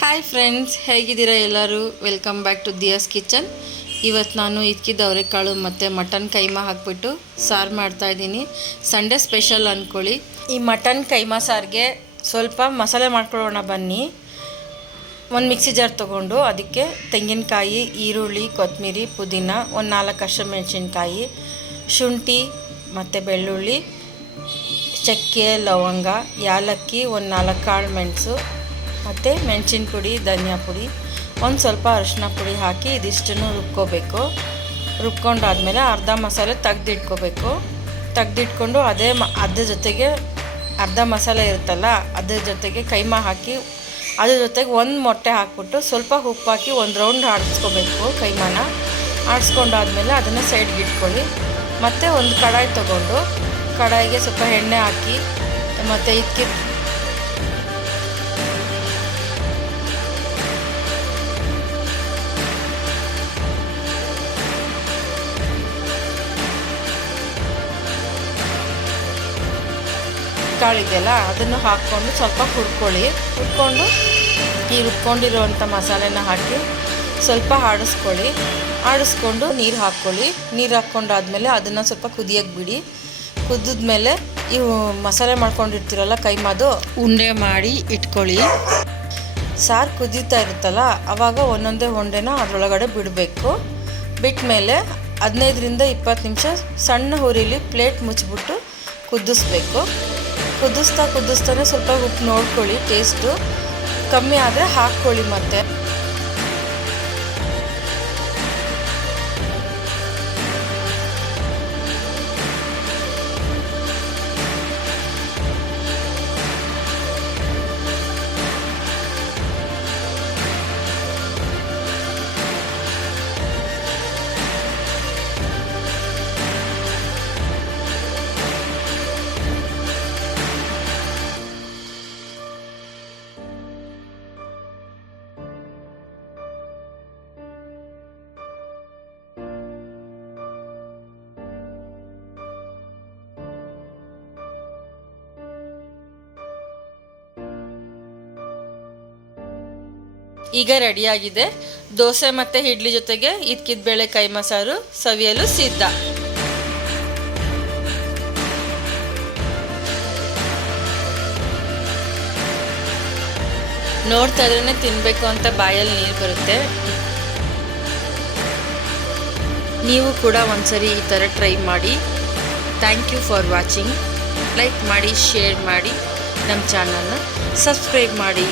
Hi friends ಹೇಗಿದ್ದೀರಾ ಎಲ್ಲರೂ? Welcome back to Diya's kitchen ಇವತ್ತು ನಾನು ಇದ್ಕಿದ್ದ ಅವರೆಕಾಳು ಮತ್ತು ಮಟನ್ ಕೈಮಾ ಹಾಕ್ಬಿಟ್ಟು ಸಾರು ಮಾಡ್ತಾಯಿದ್ದೀನಿ ಸಂಡೇ ಸ್ಪೆಷಲ್ ಅಂದ್ಕೊಳ್ಳಿ ಈ ಮಟನ್ ಕೈಮಾ ಸಾರಿಗೆ ಸ್ವಲ್ಪ ಮಸಾಲೆ ಮಾಡ್ಕೊಳ್ಳೋಣ ಬನ್ನಿ. ಒಂದು ಮಿಕ್ಸಿ ಜಾರ್ ತೊಗೊಂಡು ಅದಕ್ಕೆ ತೆಂಗಿನಕಾಯಿ, ಈರುಳ್ಳಿ ಕೊತ್ತಂಬರಿ ಪುದೀನ, ಒಂದು ನಾಲ್ಕು ಹಸಿಮೆಣ್ಸಿನ್ಕಾಯಿ ಶುಂಠಿ ಮತ್ತು ಬೆಳ್ಳುಳ್ಳಿ, ಚಕ್ಕೆ, ಲವಂಗ, ಯಾಲಕ್ಕಿ, ಒಂದು ನಾಲ್ಕು ಕಾಳು ಮೆಣಸು ಮತ್ತು ಮೆಣಸಿನ ಪುಡಿ, ಧನಿಯಾ ಪುಡಿ, ಒಂದು ಸ್ವಲ್ಪ ಅರಿಶಿನ ಪುಡಿ ಹಾಕಿ ಇದಿಷ್ಟನ್ನು ರುಬ್ಕೋಬೇಕು. ರುಬ್ಕೊಂಡಾದಮೇಲೆ ಅರ್ಧ ಮಸಾಲೆ ತೆಗ್ದಿಟ್ಕೋಬೇಕು. ತೆಗ್ದಿಟ್ಕೊಂಡು ಅದೇ ಮ, ಅದ್ರ ಜೊತೆಗೆ ಅರ್ಧ ಮಸಾಲೆ ಇರುತ್ತಲ್ಲ, ಅದ್ರ ಜೊತೆಗೆ ಕೈಮ ಹಾಕಿ, ಅದ್ರ ಜೊತೆಗೆ ಒಂದು ಮೊಟ್ಟೆ ಹಾಕ್ಬಿಟ್ಟು ಸ್ವಲ್ಪ ಉಪ್ಪು ಹಾಕಿ ಒಂದು ರೌಂಡ್ ಆಡಿಸ್ಕೋಬೇಕು ಕೈಮಾನ. ಆಡಿಸ್ಕೊಂಡಾದ್ಮೇಲೆ ಅದನ್ನು ಸೈಡ್ಗೆ ಇಟ್ಕೊಳ್ಳಿ. ಮತ್ತು ಒಂದು ಕಡಾಯಿ ತೊಗೊಂಡು ಕಡಾಯಿಗೆ ಸ್ವಲ್ಪ ಎಣ್ಣೆ ಹಾಕಿ, ಮತ್ತು ಇದಕ್ಕೆ ಕಾಳಿದೆಯಲ್ಲ ಅದನ್ನು ಹಾಕ್ಕೊಂಡು ಸ್ವಲ್ಪ ಹುರ್ಕೊಳ್ಳಿ. ಹುರ್ಕೊಂಡು ಈ ರುಬ್ಕೊಂಡಿರುವಂಥ ಮಸಾಲೆನ ಹಾಕಿ ಸ್ವಲ್ಪ ಆಡಿಸ್ಕೊಳ್ಳಿ. ಆಡಿಸ್ಕೊಂಡು ನೀರು ಹಾಕ್ಕೊಳ್ಳಿ. ನೀರು ಹಾಕ್ಕೊಂಡಾದಮೇಲೆ ಅದನ್ನು ಸ್ವಲ್ಪ ಕುದಿಯೋಕ್ಕೆ ಬಿಡಿ ಕುದಿದ್ಮೇಲೆ ಇವು ಮಸಾಲೆ ಮಾಡ್ಕೊಂಡಿರ್ತೀರಲ್ಲ, ಕೈಮಾದು, ಉಂಡೆ ಮಾಡಿ ಇಟ್ಕೊಳ್ಳಿ. ಸಾರು ಕುದೀತಾ ಇರುತ್ತಲ್ಲ ಆವಾಗ ಒಂದೊಂದೇ ಉಂಡೆನ ಅದರೊಳಗಡೆ ಬಿಡಬೇಕು. ಬಿಟ್ಟ ಮೇಲೆ ಹದಿನೈದರಿಂದ ಇಪ್ಪತ್ತು ನಿಮಿಷ ಸಣ್ಣ ಹುರಿಲಿ ಪ್ಲೇಟ್ ಮುಚ್ಚಿಬಿಟ್ಟು ಕುದಿಸ್ಬೇಕು. ಕುದಿಸ್ತಾ ಕುದಿಸ್ತಾನೆ ಸ್ವಲ್ಪ ಉಪ್ಪು ನೋಡ್ಕೊಳ್ಳಿ ಟೇಸ್ಟು ಕಮ್ಮಿ ಆದರೆ ಹಾಕ್ಕೊಳ್ಳಿ ಮತ್ತೆ. ಈಗ ರೆಡಿಯಾಗಿದೆ. ದೋಸೆ ಮತ್ತು ಇಡ್ಲಿ ಜೊತೆಗೆ ಬೇಳೆ ಕೈ ಮಸಾರು ಸವಿಯಲು ಸಿದ್ಧ. ನೋಡ್ತಾ ಇದ್ರೇ ತಿನ್ನಬೇಕು ಅಂತ ಬಾಯಲ್ಲಿ ನೀರು ಬರುತ್ತೆ. ನೀವು ಕೂಡ ಒಂದ್ಸರಿ ಈ ಥರ ಟ್ರೈ ಮಾಡಿ. Thank you for watching. Like ಮಾಡಿ, ಶೇರ್ ಮಾಡಿ. ನಮ್ಮ ಚಾನಲ್ನ ಸಬ್ಸ್ಕ್ರೈಬ್ ಮಾಡಿ.